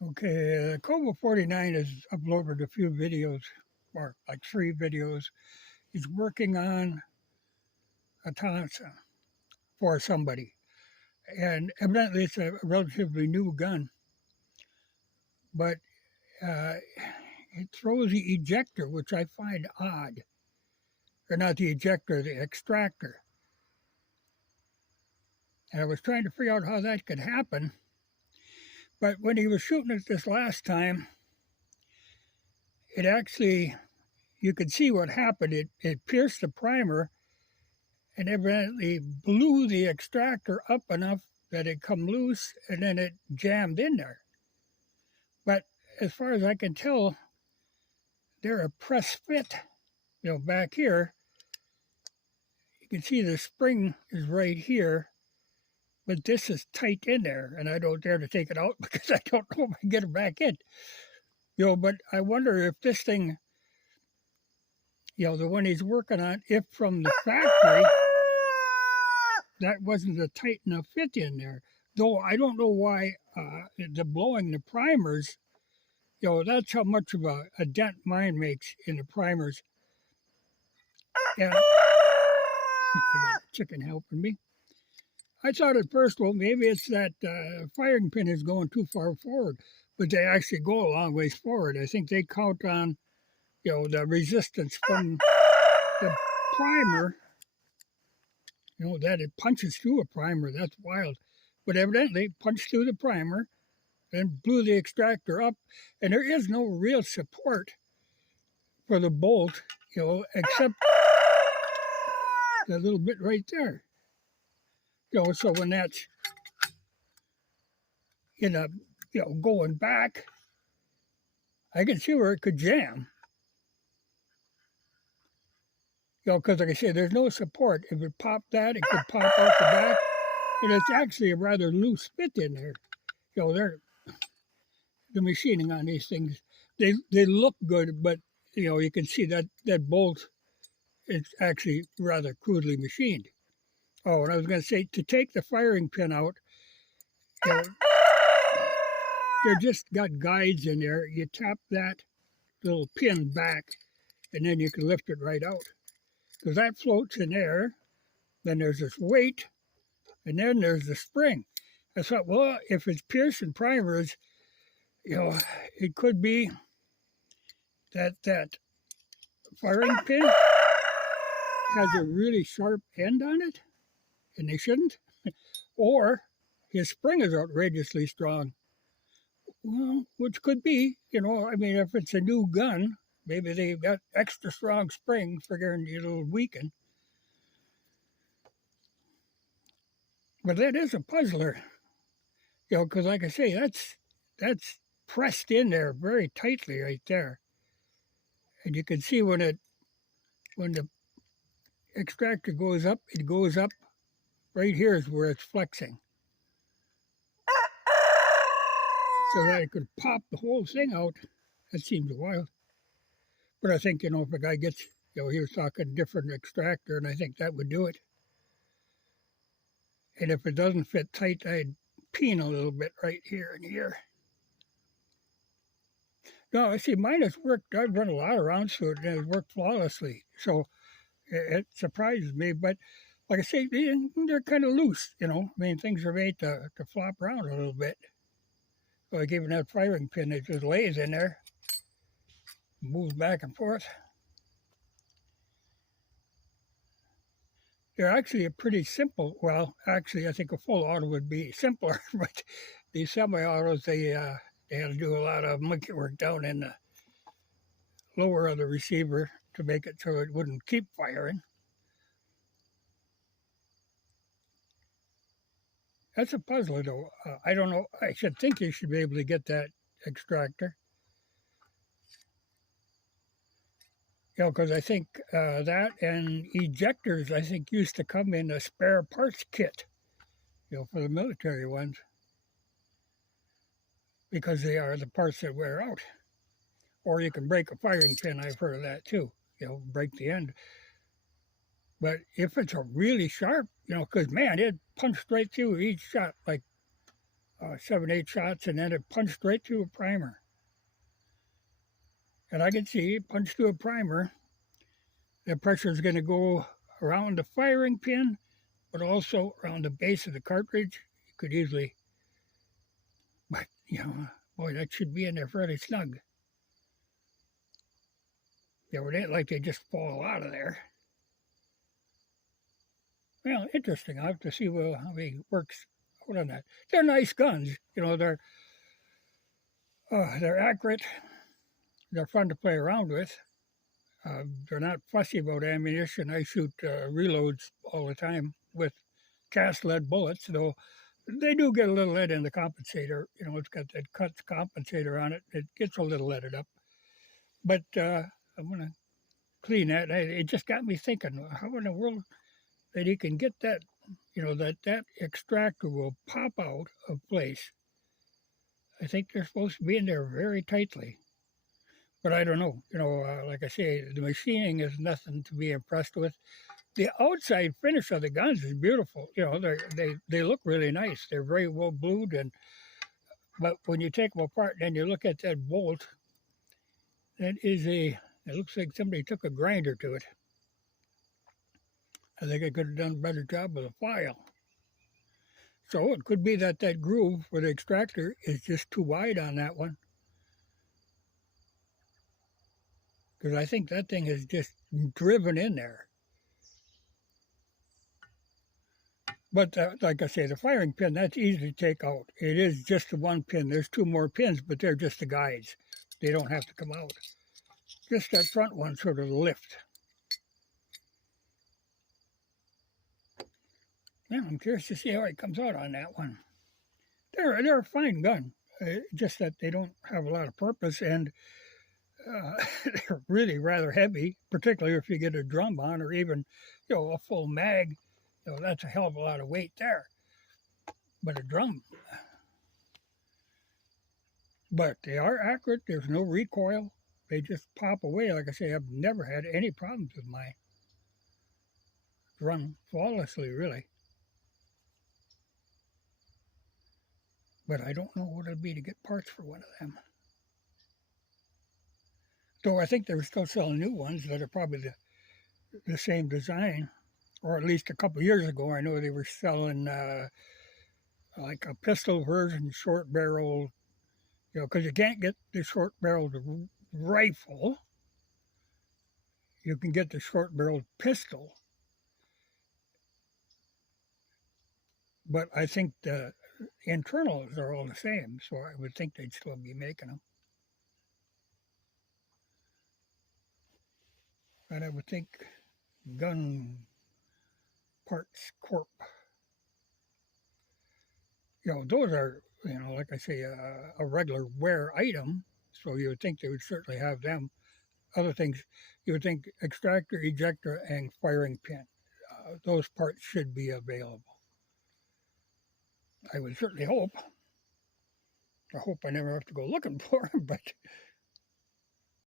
Okay, Cobalt 49 has uploaded a few videos, or like 3 videos. He's working on a Thompson for somebody. And evidently it's a relatively new gun, but uh, it throws the ejector, which I find odd. Or not the ejector, the extractor. And I was trying to figure out how that could happen. But when he was shooting it this last time, it actually, you could see what happened. It pierced the primer and evidently blew the extractor up enough that it come loose and then it jammed in there. But as far as I can tell, they're a press fit. Back here, you can see the spring is right here, but this is tight in there, and I don't dare to take it out because I don't know if I can get it back in. But I wonder if this thing, the one he's working on, if from the factory, that wasn't a tight enough fit in there. Though I don't know why the blowing the primers, that's how much of a dent mine makes in the primers. And I got a chicken helping me. I thought at first, well, maybe it's that firing pin is going too far forward, but they actually go a long ways forward. I think they count on, the resistance from the primer, that it punches through a primer. That's wild. But evidently, it punched through the primer and blew the extractor up, and there is no real support for the bolt, except that little bit right there. So when that's going back, I can see where it could jam. Because like I said, there's no support. If it popped that, it could pop off the back. And it's actually a rather loose fit in there. The machining on these things, they look good, but, you can see that bolt is actually rather crudely machined. Oh, and I was going to say, to take the firing pin out, they're just got guides in there. You tap that little pin back, and then you can lift it right out. Because that floats in air, then there's this weight, and then there's the spring. I thought, well, if it's piercing primers, it could be that firing pin has a really sharp end on it, and they shouldn't, or his spring is outrageously strong. Well, which could be, if it's a new gun, maybe they've got extra strong spring, figuring it'll weaken. But that is a puzzler, because like I say, that's pressed in there very tightly right there. And you can see when the extractor goes up, it goes up. Right here is where it's flexing. So that it could pop the whole thing out. That seems wild. But I think, if a guy gets, he was talking different extractor, and I think that would do it. And if it doesn't fit tight, I'd peen a little bit right here and here. No, I see, mine has worked. I've run a lot of rounds through it, and it's worked flawlessly. So it surprises me. But like I say, they're kind of loose, things are made to flop around a little bit. Like even that firing pin, it just lays in there, moves back and forth. They're actually a pretty simple, well, actually I think a full auto would be simpler, but these semi-autos, they had to do a lot of monkey work down in the lower of the receiver to make it so it wouldn't keep firing. That's a puzzler, though. I don't know. I should think you should be able to get that extractor. Because I think that and ejectors, I think, used to come in a spare parts kit, for the military ones. Because they are the parts that wear out. Or you can break a firing pin. I've heard of that, too. Break the end. But if it's a really sharp, because, man, it punched right through each shot like 7/8 shots, and then it punched right through a primer. And I can see it punched through a primer. The pressure is going to go around the firing pin, but also around the base of the cartridge. You could easily, but boy, that should be in there fairly snug. Yeah, it ain't like they just fall out of there. Well, interesting. I'll have to see how he works out on that. They're nice guns. They're accurate. They're fun to play around with. They're not fussy about ammunition. I shoot reloads all the time with cast lead bullets, though they do get a little lead in the compensator. It's got that cut compensator on it. It gets a little leaded up. But I'm going to clean that. It just got me thinking, how in the world that he can get that, that extractor will pop out of place. I think they're supposed to be in there very tightly. But I don't know. Like I say, the machining is nothing to be impressed with. The outside finish of the guns is beautiful. They look really nice. They're very well blued, but when you take them apart and you look at that bolt, it looks like somebody took a grinder to it. I think I could have done a better job with a file. So it could be that groove for the extractor is just too wide on that one. Because I think that thing is just driven in there. But like I say, the firing pin, that's easy to take out. It is just the one pin. There's two more pins, but they're just the guides. They don't have to come out. Just that front one sort of lift. Yeah, I'm curious to see how it comes out on that one. They're a fine gun, just that they don't have a lot of purpose, and they're really rather heavy, particularly if you get a drum on or even, a full mag. That's a hell of a lot of weight there. But a drum. But they are accurate. There's no recoil. They just pop away. Like I say, I've never had any problems with mine. Run flawlessly, really. But I don't know what it'll be to get parts for one of them. Though I think they're still selling new ones that are probably the same design. Or at least a couple of years ago, I know they were selling like a pistol version, short barrel, because you can't get the short barreled rifle. You can get the short barreled pistol. But I think the internals are all the same, so I would think they'd still be making them. And I would think Gun Parts Corp. Those are, like I say, a regular wear item, so you would think they would certainly have them. Other things, you would think extractor, ejector, and firing pin. Those parts should be available. I would certainly hope. I hope I never have to go looking for them, but